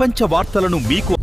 పంచవార్తలను మీకు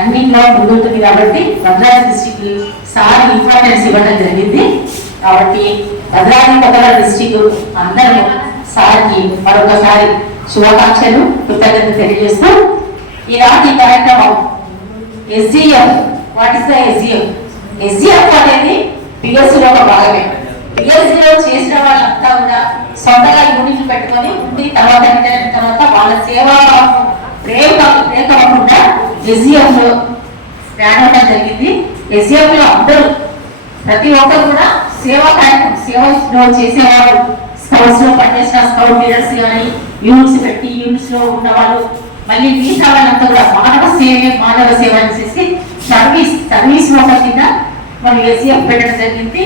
అన్నింటిలో ముందుంటుంది కాబట్టి భద్రాద్రి డిస్టిక్ సార్ ఇంపార్టెన్స్ ఇవ్వడం జరిగింది. కాబట్టి భద్రాద్రి కొత్తగూడెం డిస్టిక్ అందరూ సార్కి మరొకసారి శుభాకాంక్షలు కృతజ్ఞతలు తెలియజేస్తూ ఈనాటి కార్యక్రమం SGF. What is the SGF? SGF అనేది పిఎస్సిలో ఒక భాగమే. పిఎస్సిలో చేసిన వాళ్ళంతా కూడా సొంతగా యూనిట్లు పెట్టుకొని ఉండి తర్వాత వాళ్ళ సేవా ప్రేమకుండా ఎస్జిఎఫ్ లో రావడం జరిగింది. ఎస్జిఎఫ్ లో అందరూ ప్రతి ఒక్కరు కూడా సేవా కార్యక్రమం సేవలో చేసేవాళ్ళు, స్కౌట్స్ లో పనిచేసిన స్కౌట్ లీడర్స్ కానీ యూనిట్స్ పెట్టి యూనిట్స్ లో ఉన్న వాళ్ళు, మళ్ళీ మిగతా వాళ్ళంతా కూడా మానవ సేవ చేసి సర్వీస్ ఒక కింద మనం ఎస్జిఎఫ్ పెట్టడం జరిగింది.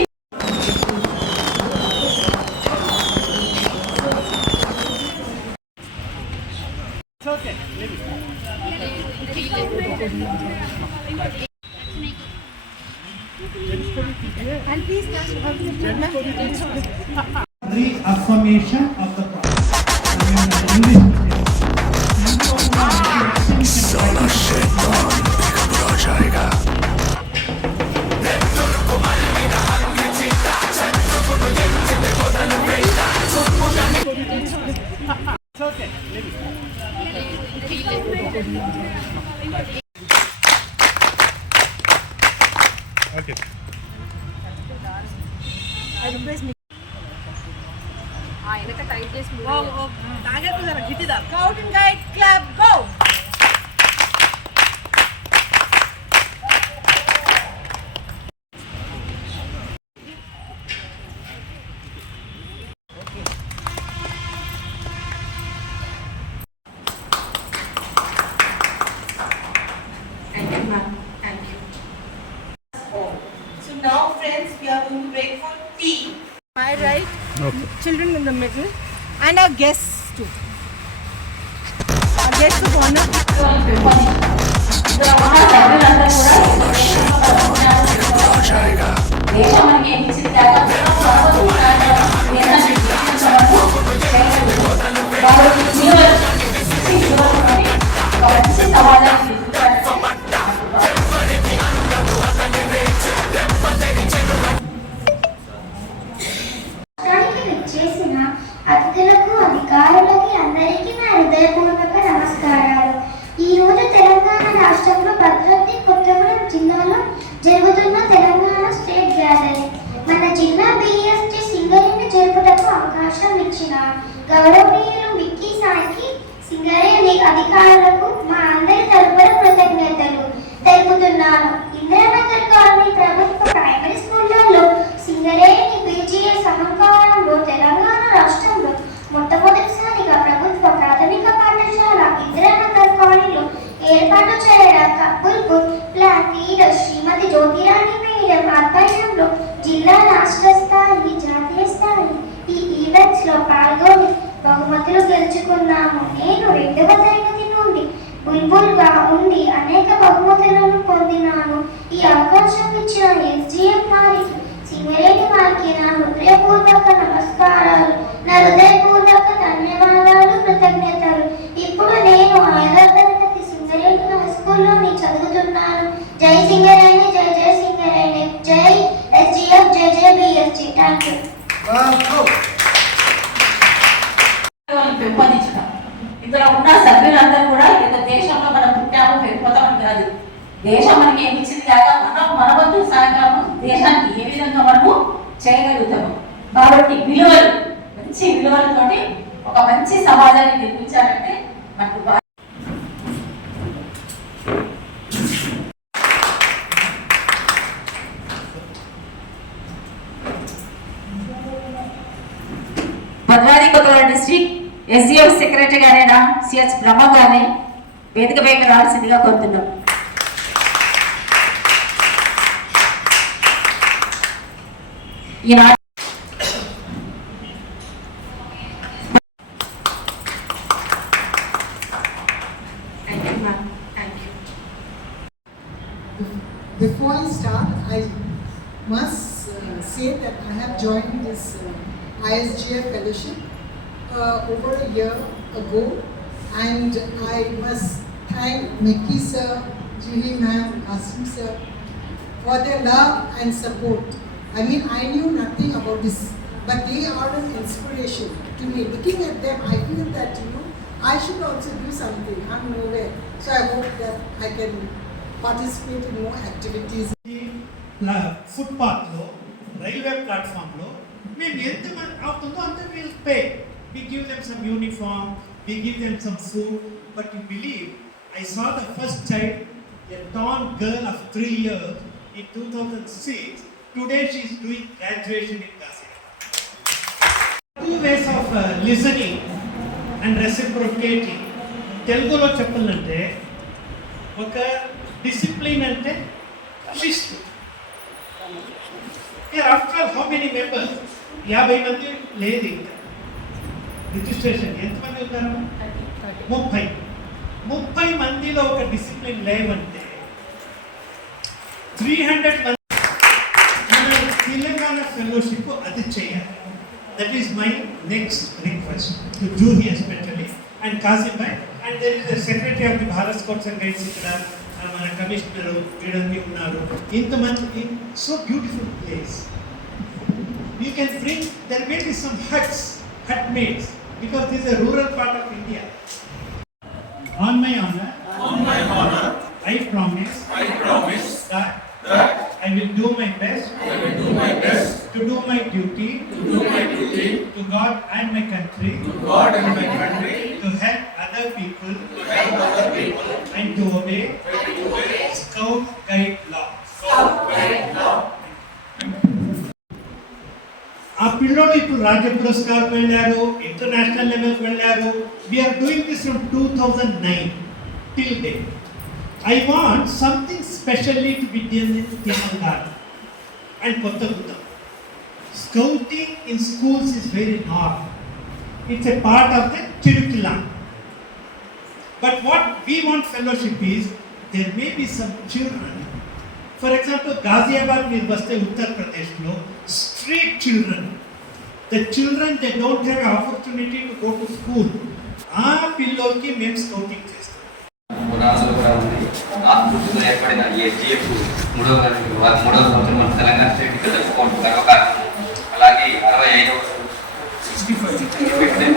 Reaffirmation of the okay. I request me. इनका टाइट जेस ओ टारगेट को जरा खींची दा. Scout and guide clap go. Thank you, ma'am. Thank you. So now, friends, we are going to break for tea. My right, okay. Children in the middle, and our guests too. Our guests of honor. అతిథులకు అధికారులకి అందరికీ నా హృదయపూర్వక నమస్కారాలు. ఈరోజు తెలంగాణ రాష్ట్రంలో భద్రాద్రి కొత్తగూడెం జిల్లాలో జరుగుతున్న తెలంగాణ స్టేట్ గ్యాదరింగ్ మన జిల్లా బిఎస్టీ సింగరేణి జరుపుటకు అవకాశం ఇచ్చిన గౌరవనీయులు విక్కీ సాయికి సింగరేణి అధికారులకు మా అందరి తరపున కృతజ్ఞతలు తెలుపుతున్నాను. ఇంద్రానగర్ కాలనీ ప్రభుత్వ ప్రైమరీ స్కూళ్లలో సింగరేణి బీజీఏ సహకారంలో తెలంగాణ రాష్ట్రంలో మొట్టమొదటిసారిగా ప్రభుత్వ ప్రాథమిక పాఠశాల ఇంద్రానగర్ కాలనీలో ఏర్పాటు చేయడం కపుల్పూర్ ప్లాన్ లీడర్ శ్రీమతి జ్యోతిరాణి మేడం ఆధ్వర్యంలో జిల్లా రాష్ట్ర స్థాయి జాతీయ స్థాయి ఈ ఈవెంట్స్ లో పాల్గొని బహుమతులు గెలుచుకున్నాము. నేను 2వ తరగతి నుండి బుల్బుల్గా ఉండి అనేక బహుమతులను పొందినాను. ఈ అవకాశం ఇచ్చిన ఎస్జిఎం వారికి సింగరేణి వారికి నా హృదయపూర్వక నమస్కారాలు, నా హృదయపూర్వక ధన్యవాదాలు, కృతజ్ఞతలు. ఇప్పుడు నేను 5వ తరగతి సింగరేణి హై స్కూల్లో చదువుతున్నాను. జై సింగరేణి, జై జై సింగరేణి, జై ఎస్జిఎఫ్, జై థ్యాంక్ యూ. పెంపొందించడం. ఇందులో ఉన్న సభ్యులందరూ కూడా ఏదో దేశంలో మనం పుట్టాము వెళ్ళిపోతామని కాదు, దేశం మనకి ఏమి ఇచ్చింది కాక మనం మన వంతు సహకారం దేశానికి ఏ విధంగా మనము చేయగలుగుతాము. కాబట్టి విలువలు, మంచి విలువలతోటి ఒక మంచి సమాజాన్ని నిర్మించాలంటే మనకు Bhadradri Kothagudem district SDF secretary గారైన సిహెచ్ బ్రహ్మ గారిని వేదిక పైకి రావాల్సిందిగా కోరుతున్నాం. ఈనాడు Before I start, I must say that I have joined this ISGF fellowship over a year ago, and I must thank Mickey sir, Julie ma'am, Asim sir for their love and support. I mean, I knew nothing about this, but they are an inspiration to me. Looking at them, I feel that I should also do something. I'm nowhere, so I hope that I can participate in more activities. Footpath లో railway platform లో మేము ఎంత అవుతుందో అంత will pay. We give them some uniform, we give them some food, but you believe I saw the first child, a tall girl of 3 years in 2006. Today she is doing graduation in Gazi. Two ways of listening and reciprocating. తెలుగులో చెప్పాలంటే ఒక discipline అంటే శిస్తు. After all how many members? 50 మంది లేదు ఇంకా registration. ఎంతమంది ఉన్నారు? 30 మందిలో ఒక డిసిప్లిన్ లేవంటే 300 మంది మన తెలంగాణ ఫెలోషిప్ అది చేయాలి. That is my next request to Juhi especially and Kasim bhai, and there is the secretary of the Bharat scouts and guides ఇక్కడ, మన కమిషనర్ వీళ్ళందరూ ఉన్నారు. ఇంతమంది so beautiful place. You can bring, there may be some huts, hutmates, because this is a rural part of India. On my honor, I promise that I will do my best to do my duty to God and my country, to help other people and to obey Scout Guide law. ఆ పిల్లోడు ఇప్పుడు రాజ్య పురస్కారం వెళ్ళారు, international లెవెల్కి వెళ్ళారు. We are doing this from 2009 till date. I want something specially to be done in Telangana and Kottagudda. Scouting in schools is very normal. It's a part of the curriculum. But what we want fellowship is, there may be some children. For example, Ghaziabad near Baste, Uttar Pradesh, street children. The children, they don't have an opportunity to go to school. Aa pillolki mem scouting chestam. పురాణాలు కూడా ఉంది. ఆత్మృతితో ఏర్పడిన ఈ SGF మూడవ సంవత్సరం మన Telangana state జరుపుకోవడం గర్వకారణం. అలాగే 65వ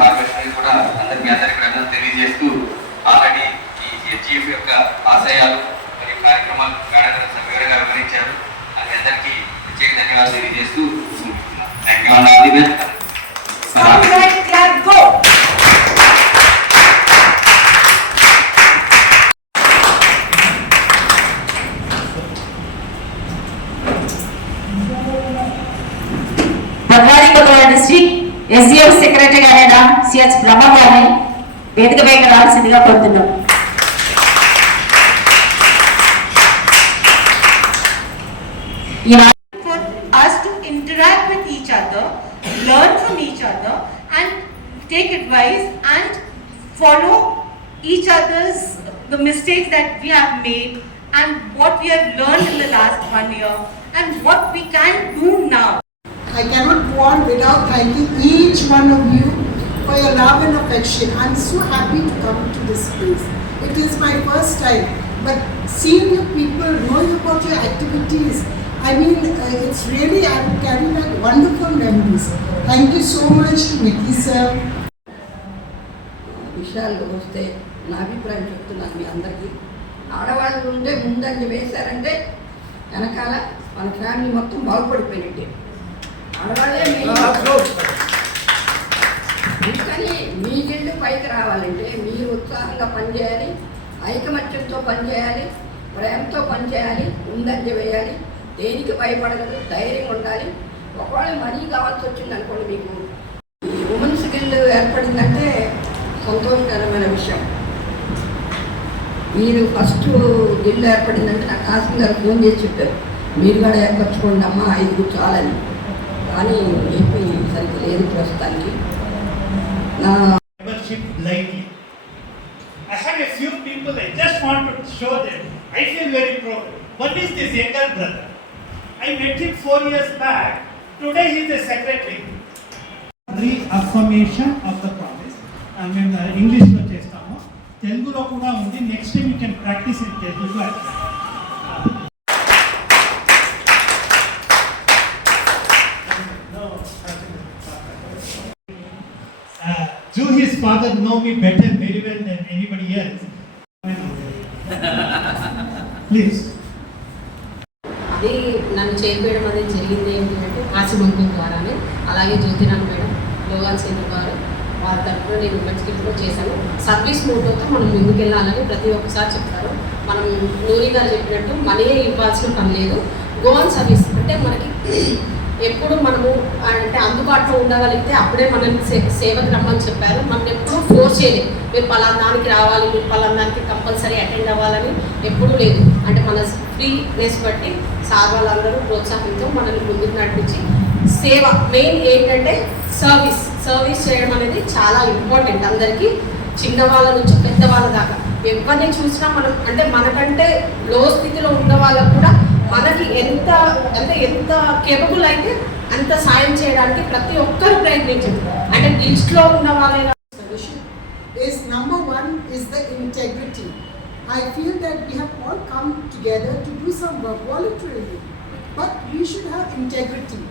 హార్వెస్ట్ కూడా అందరికీ కూడా తెలియజేస్తూ, ఆల్రెడీ ఈ ఎస్జిఎఫ్ యొక్క ఆశయాలు మరియు కార్యక్రమాలు మేడం వివరంగా వివరించారు. అది అందరికీ ప్రత్యేక ధన్యవాదాలు తెలియజేస్తూ థ్యాంక్ యూ అన్న. Bhadradri Kothagudem district SDF secretary గారైన సిహెచ్ బ్రహ్మ గారిని వేదిక పైకి రావాల్సిందిగా కోరుతున్నాం. For us to interact with each other, learn from each other, and take advice and follow each other's the mistakes that we have made and what we have learned in the last 1 year and what we can do now. I cannot go on without thanking each one of you for your love and affection. I'm so happy to come to this place. It is my first time, but seeing you people, knowing about your activities, I mean, it's really, I'm carrying back wonderful memories. Thank you so much, Mickey sir. విషయాలు వస్తే నా అభిప్రాయం చెప్తున్నాను మీ అందరికీ. ఆడవాళ్ళు ఉంటే ముందంజ వేశారంటే వెనకాల మన ఫ్యామిలీ మొత్తం బాగుపడిపోయినట్టే. ఆడవాళ్ళే అందుకని మీకెళ్ళి పైకి రావాలంటే మీరు ఉత్సాహంగా పనిచేయాలి, ఐకమత్యంతో పనిచేయాలి, ప్రేమతో పనిచేయాలి, ముందంజ వేయాలి, దేనికి భయపడదు, ధైర్యం ఉండాలి. ఒకవేళ మనీ కావాల్సి వచ్చింది అనుకోండి, మీకు ఈ ఉమెన్స్ గిల్డ్ ఏర్పడిందంటే సంతోషకరమైన విషయం. మీరు ఫస్ట్ గిల్డ్ ఏర్పడిందంటే నాకు కాసిం గారు ఫోన్ చేసి చెప్పారు, మీరు కూడా ఏర్పరచుకోండి అమ్మా, 5 చాలని. కానీ ఏపీ సరిగ్గా లేదు ప్రస్తుతానికి. నా membership blindly. I have a few people I just want to show them. I feel very proud. One is this younger brother. I met him 4 years back. Today he is a secretary. Reaffirmation of the promise. I mean English lo chestamo. Telugu lo kuda undi. Next time you can practice in Telugu as well. Ju, his father know me better very well than anybody else. Please. అది నన్ను చేరిపోయడం అనేది జరిగింది ఏంటంటే కాశీమంకుల ద్వారానే. అలాగే Jyothiram madam, Logan Sindhu గారు వాళ్ళ తరఫున నేను ఉమెన్స్ గిల్డ్లో చేశాను. సర్వీస్ మోటోతో మనం ముందుకెళ్ళాలని ప్రతి ఒక్కసారి చెప్తారు. మనం నూరి గారు చెప్పినట్టు మనీ ఇవ్వాల్సిన పని లేదు. గోవన్ సర్వీస్ అంటే మనకి ఎప్పుడు మనము అంటే అందుబాటులో ఉండగలిగితే అప్పుడే మనల్ని సేవకు రమ్మని చెప్పారు. మనం ఎప్పుడూ ఫోర్స్ చేయలేదు, మీరు పలానానికి రావాలి, మీరు పలానానికి కంపల్సరీ అటెండ్ అవ్వాలని ఎప్పుడూ లేదు. అంటే మన ఫ్రీనెస్ బట్టి సార్ వాళ్ళందరూ ప్రోత్సాహంతో మనల్ని ముందుకు నడిపించి సేవ మెయిన్ ఏంటంటే సర్వీస్ చేయడం అనేది చాలా ఇంపార్టెంట్. అందరికీ చిన్నవాళ్ళ నుంచి పెద్దవాళ్ళ దాకా ఎవరిని చూసినా మనం అంటే మనకంటే లో స్థితిలో ఉన్న వాళ్ళకు కూడా మనకి ఎంత కేపబుల్ అయితే అంత సాయం చేయడానికి ప్రతి ఒక్కరు ప్రయత్నించారు. అంటే లిస్ట్లో ఉన్న వాళ్ళైనా Is number 1 is the integrity. I feel that we have all come together to do some work voluntarily, but we should have integrity.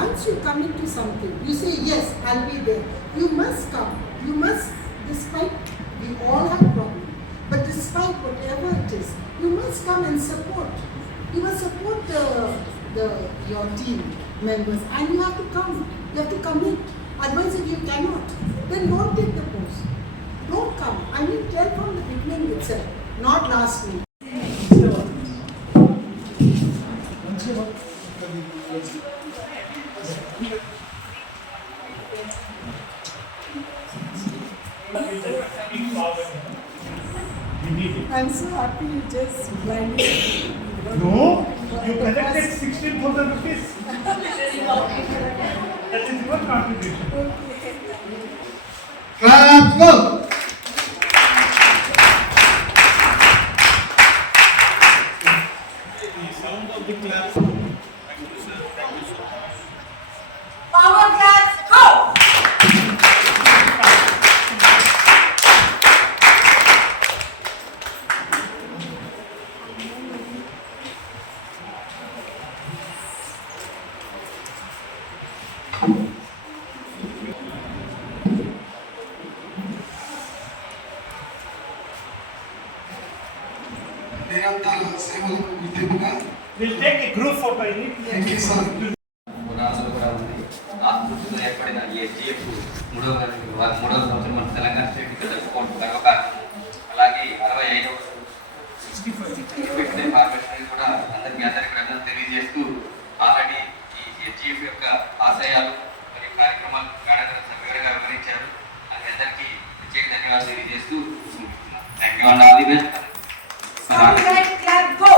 Once you commit to something, you say yes, I'll be there. You must come. You must, despite we all have problems, but despite whatever it is, you must come and support. You must support your team members, and you have to come. You have to commit. Otherwise, if you cannot, then don't take the post. Don't come. I mean, tell from the beginning itself, not last week. I'm so happy you just blindly. No, you collected 16,000 rupees. That is your contribution. Clap, go! The sound of the clap. Power class, go! We'll take a group photo in it. పురాణాలు కూడా ఉంది. ఆ స్ఫూర్తితో ఏర్పడిన ఈ SGF మూడవ సంవత్సరం మన తెలంగాణ స్టేట్ జరుపుకోవడం గర్వకారణం. అలాగే 65వ ఫార్మేషన్ కూడా అందరికీ అభినందనలు తెలియజేస్తూ ఆల్రెడీ ఈ SGF యొక్క ఆశయాలు మరియు కార్యక్రమాలు మేడం వివరంగా వివరించారు. అది అందరికీ ప్రత్యేక ధన్యవాదాలు తెలియజేస్తూ thank you and all the best. Sound right, clap, go!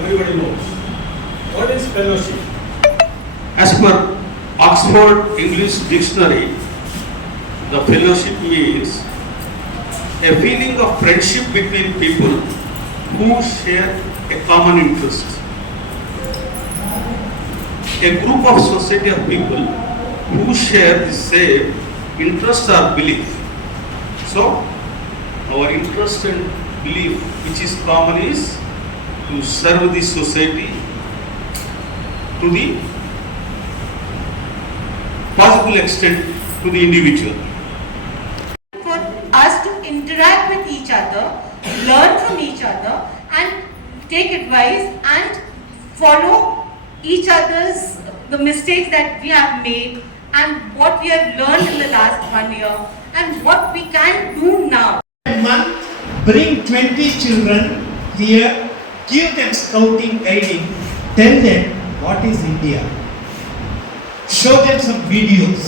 Everybody knows. What is fellowship? As per Oxford English Dictionary, the fellowship means a feeling of friendship between people who share a common interest. A group of society of people who share the same interest or belief. So, our interest and belief, which is common, is to serve the society to the possible extent to the individual. For us to interact with each other, learn from each other, and take advice and follow each other's the mistakes that we have made and what we have learned in the last 1 year and what we can do now. A month, bring 20 children here, give them scouting, guiding, tell them what is India. Show them some videos.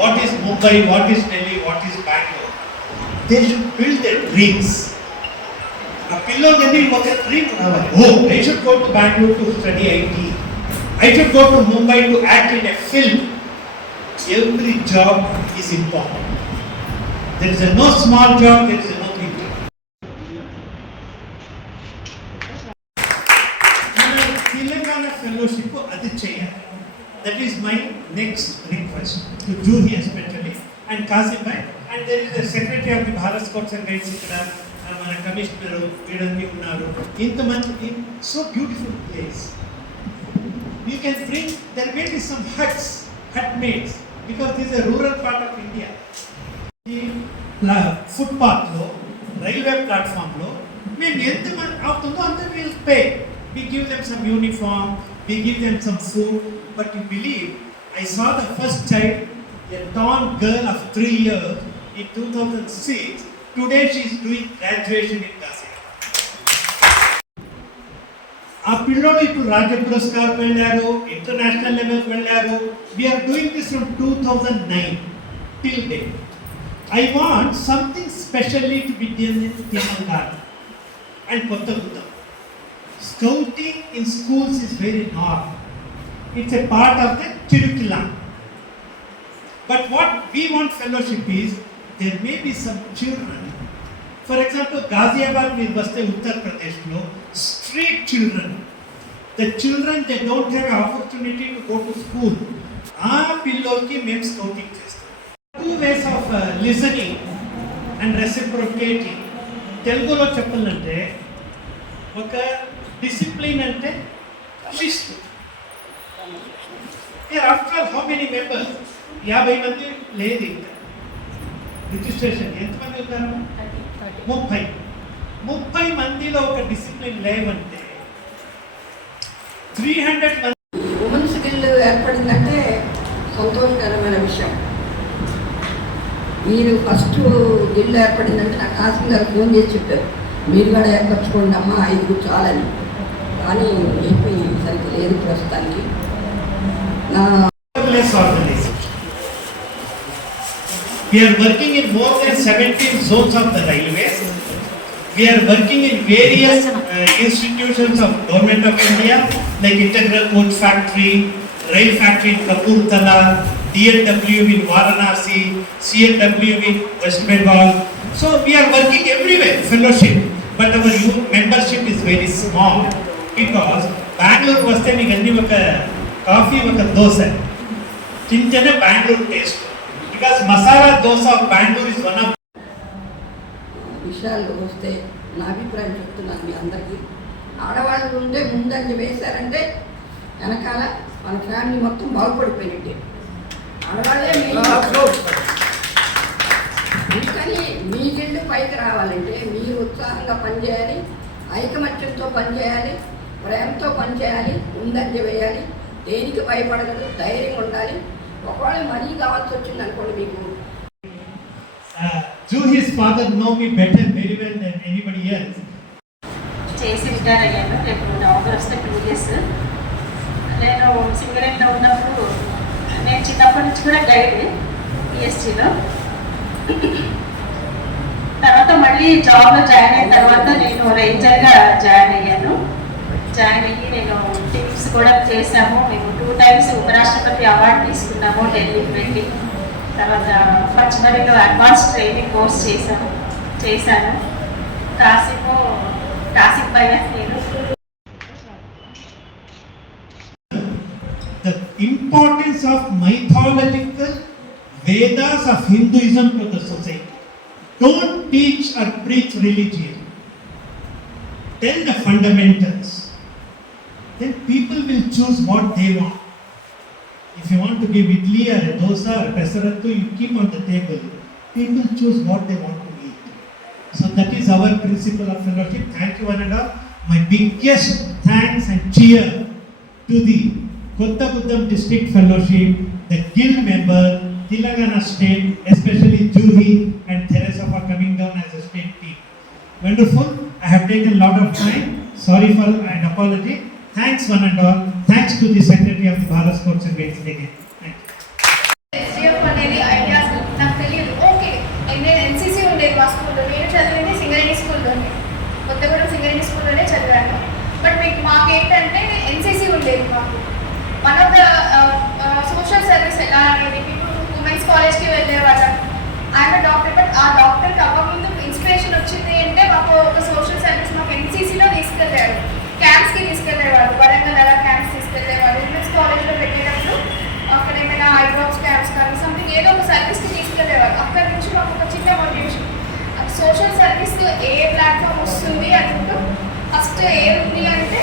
What is Mumbai, what is Delhi, what is Bangalore. They should build their dreams. A పిల్లోడిని ఒక dream రావాలి. Oh, I should go to Bangalore to study IT. I should go to Mumbai to act in a film. Every job is important. There is no small job, there is no big job. మన Telangana fellowship అది చేయాలి. That is my next request to Juhi especially and Kasim bhai, and there is a secretary of the Bharat Scouts and Guides ikkada, మన commissioner వీళ్ళన్నీ ఉన్నారు. ఇంతమంది so beautiful place. You can bring, there may be some huts, hutmates, because this is a rural part of India. Footpath లో, railway platform లో మేము ఎంతమంది అవుతుందో అంత will pay. We give them some uniform, we give them some food, but you believe, I saw the first child, a tall girl of 3 years in 2006. Today she is doing graduation in Kasim. ఆ పిల్లోడు ఇప్పుడు రాజ్య పురస్కార్ వెళ్ళారు, international లెవెల్కి వెళ్ళారు. We are doing this from 2009 till day. I want something specially to be done in Telangana and Kottaguda. Scouting in schools is very normal. It's a part of the curriculum. But what we want fellowship is, there may be some children. For example, Ghaziabad University, Uttar Pradesh, street children. The children, they don't have opportunity to go to school. పిల్లోకి మేము scouting చేస్తాం. 2 ways of listening and reciprocating. తెలుగులో చెప్పాలంటే ఒక discipline అంటే శిస్తు. After all how many members? 50 మంది లేదు ఇంకా రిజిస్ట్రేషన్. ఎంతమంది ఉన్నారు? 30 మందిలో ఒక డిసిప్లిన్ లేవంటే 300 మంది. ఉమెన్స్ గిల్డ్ ఏర్పడిందంటే సంతోషకరమైన విషయం. మీరు ఫస్ట్ గిల్డ్ ఏర్పడిందంటే నాకు కాసిం గారు ఫోన్ చేసి చెప్పారు, మీరు కూడా ఏర్పరచుకోండి అమ్మా, 5 చాలని. కానీ ఏపీ సరిగ్గా లేదు ప్రస్తుతానికి. We are working in more than 17 zones of the railways. We are working in various institutions of Government of India, like Integral Coach Factory, Rail Factory in Kapurthala, DLW in Varanasi, CLW in West Bengal. So we are working everywhere, fellowship. But our membership is very small because Bangalore was the coffee with a dosa. Chinchana Bangalore taste. Because masala dosa of Bangalore is one of విషయాలు వస్తే నా అభిప్రాయం చెప్తున్నాను మీ అందరికీ. ఆడవాళ్ళు ఉంటే ముందంజ వేశారంటే వెనకాల మన ఫ్యామిలీ మొత్తం బాగుపడిపోయినట్టే. ఆడవాళ్ళే అందుకని మీ గిల్డ్ పైకి రావాలంటే మీరు ఉత్సాహంగా పనిచేయాలి, ఐకమత్యంతో పనిచేయాలి, ప్రేమతో పనిచేయాలి, ముందంజ వేయాలి, దేనికి భయపడగలదు, ధైర్యం ఉండాలి. ఒకవేళ మనీ కావాల్సి వచ్చింది అనుకోండి, మీకు Juhi's father know me better very well than anybody else. చేసి రిటైర్ అయ్యాను. రేపు నవంబర్ వస్తే 2 years. నేను సింగరేణిలో ఉన్నప్పుడు నేను చిన్నప్పటి నుంచి కూడా గైడ్ పిఎస్టీలో. తర్వాత మళ్ళీ జాబ్లో జాయిన్ అయిన తర్వాత నేను రేంజర్గా జాయిన్ అయ్యాను. జాయిన్ అయ్యి నేను టీమ్స్ కూడా చేశాము. మేము 2 times ఉపరాష్ట్రపతి అవార్డు తీసుకున్నాము ఢిల్లీకి వెళ్ళి. తర్వాత పచ్చిమరిలో అడ్వాన్స్ ట్రైనింగ్ కోర్స్ చేశాను. కాసిం భయ్య నేను. The importance of mythological Vedas of Hinduism to the society, don't teach or preach religion. Tell the fundamentals. Then people will choose what they want. If you want to give idli or a dosa or a pesarattu, you keep on the table. People choose what they want to eat. So that is our principle of fellowship. Thank you one and all. My biggest thanks and cheer to the Kottagudem District Fellowship, the guild member, Telangana State, especially Juhi and Teresa for coming down as a state team. Wonderful. I have taken a lot of time. Sorry for an apology. Thanks one and all. Thanks to the Secretary of the Bharat Sports and Games again. Thank you. SDF అనేది ideas నాకు తెలియదు. Okay, నేను NCC ఉండేది మా స్కూల్లో. నేను చదివింది సింగరేణి స్కూల్లోనే, కొత్తగూడెం సింగరేణి స్కూల్లోనే చదివాను. బట్ మాకేంటంటే ఎన్సీసీ ఉండేది మాకు. One of the social service ఎలా అనేది ఇప్పుడు ఉమెన్స్ కాలేజ్కి వెళ్ళేవాళ్ళం. ఆయన డాక్టర్, బట్ ఆ డాక్టర్కి అవ్వకముందు ఇన్స్పిరేషన్ వచ్చింది అంటే మాకు ఒక సోషల్ సర్వీస్ మాకు ఎన్సీసీలో తీసుకెళ్ళారు. క్యాంప్స్కి తీసుకెళ్ళేవాళ్ళు, వరంగల్ అలా క్యాంప్స్ తీసుకెళ్ళేవాళ్ళు. ఉమెన్స్ కాలేజ్లో పెట్టేటప్పుడు అక్కడ ఏమైనా ఐబ్రాప్స్ క్యాంప్స్ కానీ సంథింగ్ ఏదో ఒక సర్వీస్కి తీసుకెళ్ళేవాళ్ళు. అక్కడి నుంచి మాకు ఒక చిన్న మోటివేషన్, సోషల్ సర్వీస్ ఏ ప్లాట్ఫామ్ వస్తుంది అనుకుంటూ ఫస్ట్ ఏముంది అంటే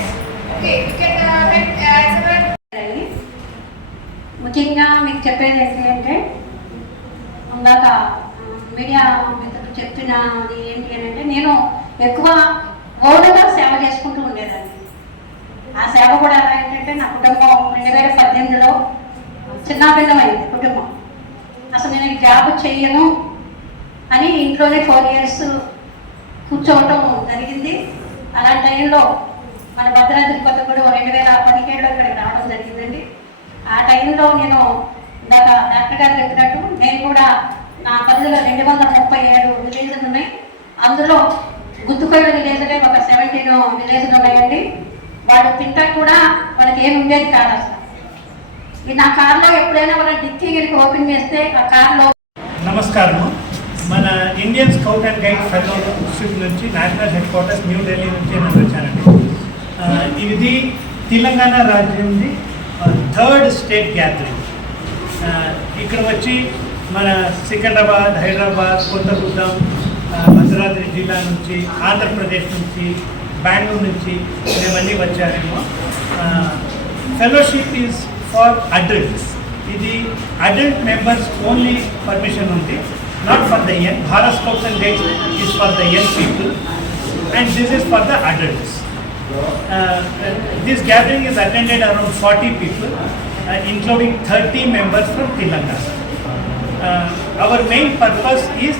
ఓకే ముఖ్యంగా మీకు చెప్పేది ఏంటి అంటే, ఇందాక మీడియా మిత్రులు చెప్తున్నది ఏంటి అని అంటే, నేను ఎక్కువ ఓడుగా సేవ చేసుకుంటూ ఉండేదాన్ని. ఆ సేవ కూడా ఎలా ఏంటంటే, నా కుటుంబం 2018లో చిన్నాభిన్నమైంది కుటుంబం. అసలు నేను జాబ్ చెయ్యను అని ఇంట్లోనే 4 years కూర్చోవటం జరిగింది. అలాంటి టైంలో మన భద్రాద్రి కొత్తగూడెం 2017లో ఇక్కడికి రావడం జరిగిందండి. ఆ టైంలో నేను ఇందాక డాక్టర్ గారు చెప్పినట్టు నేను కూడా నా పరిధిలో 237 విలేజ్లు ఉన్నాయి. అందులో గుర్తుకోయిన విలేజ్లే ఒక 17 విలేజ్లు ఉన్నాయండి. వాళ్ళు తింటా కూడా వాళ్ళకి ఏమి ఉండేది కాదు అసలు. నా కార్లో ఎప్పుడైనా వాళ్ళ డిక్కీ ఓపెన్ చేస్తే ఆ కార్లో. నమస్కారం. మన Indian scout and guide fellowship నుంచి national headquarters New Delhi నుంచి నేను వచ్చానండి. ఇది తెలంగాణ రాజ్యంది 3rd స్టేట్ గ్యాదరింగ్. ఇక్కడ వచ్చి మన సికింద్రాబాద్, హైదరాబాద్, కొత్తగూడెం, భద్రాద్రి జిల్లా నుంచి, ఆంధ్రప్రదేశ్ నుంచి, బెంగళూరు నుంచి మేమన్నీ వచ్చారేమో. Fellowship is for adults. ఇది అడల్ట్ మెంబర్స్ ఓన్లీ పర్మిషన్ ఉంది, not for the young. Bharat scouts and guides is for the young people and this is for the adults. This gathering is attended around 40 people, including 30 members from Telangana. Our main purpose is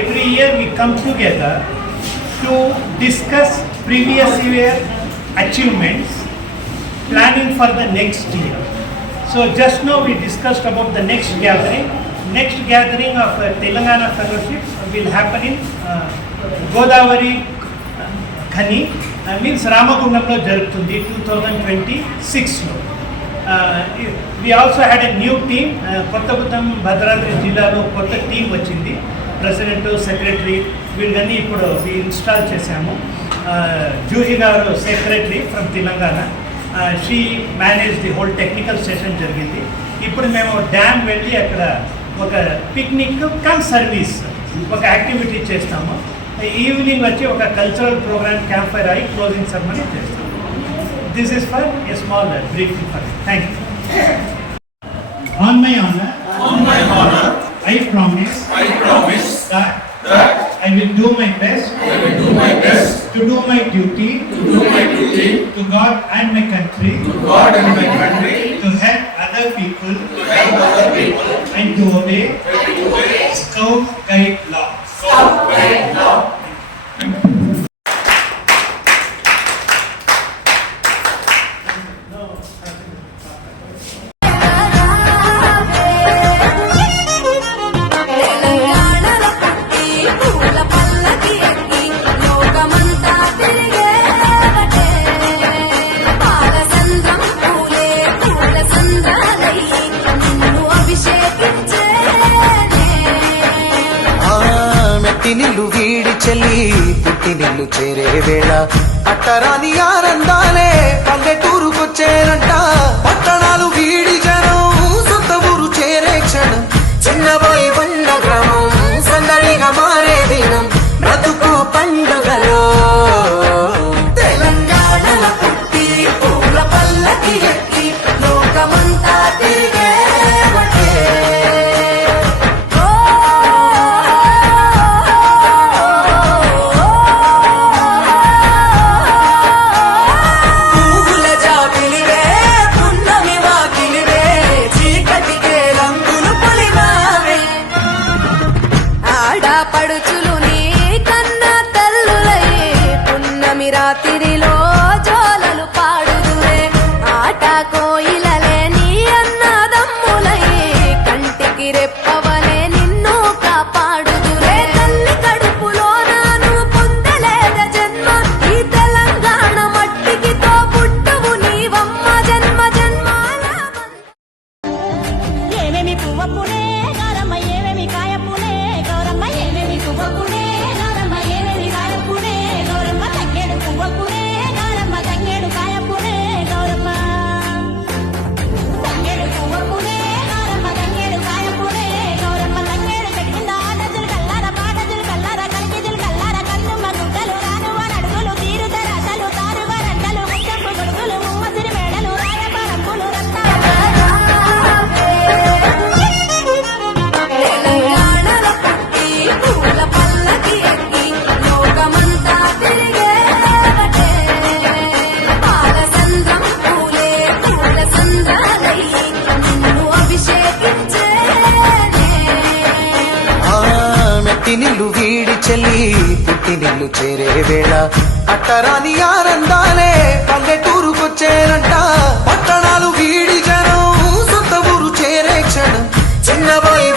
every year we come together to discuss previous year achievements, planning for the next year. So just now we discussed about the next gathering. Next gathering of Telangana Fellowship will happen in Godavari Khani, means Ramagundamlo జరుగుతుంది 2026లో. We also had a new team. Kothagudem Bhadradri జిల్లాలో కొత్త team వచ్చింది. President, secretary వీళ్ళన్నీ ఇప్పుడు install చేశాము. జూహి గారు secretary from Telangana. She manage the whole technical session జరిగింది. ఇప్పుడు మేము డ్యామ్ వెళ్ళి అక్కడ ఒక పిక్నిక్ కమ్ సర్వీస్ ఒక యాక్టివిటీ చేస్తాము. ఈవినింగ్ వచ్చి ఒక కల్చరల్ ప్రోగ్రామ్ క్యాంప్ ఫైర్ అయి క్లోజింగ్ సెరమనీ చేస్తాము. This is for a small briefing for you. Thank you. On my honor, I promise that I will do my best to do my duty to God and my country, to help other people and to obey Scout Guide law. నిల్లు వీడి చెల్లి పుట్టినిల్లు చేరే వేళ అట్టరాని ఆనందాలే పల్లెటూరుకొచ్చేనంట. పట్టణాలు వీడి జనం సొంత ఊరు చేరే క్షణం చిన్నబోయి బండ గ్రామం సందడిగా మారే చెల్లి పుట్టినిల్లు చేరే వేళ అట్టరాని ఆనందాలే పల్లెటూరుకొచ్చేనంట పట్టణాలు వీడి జనం సొంత ఊరు చేరే క్షణం చిన్నబాయి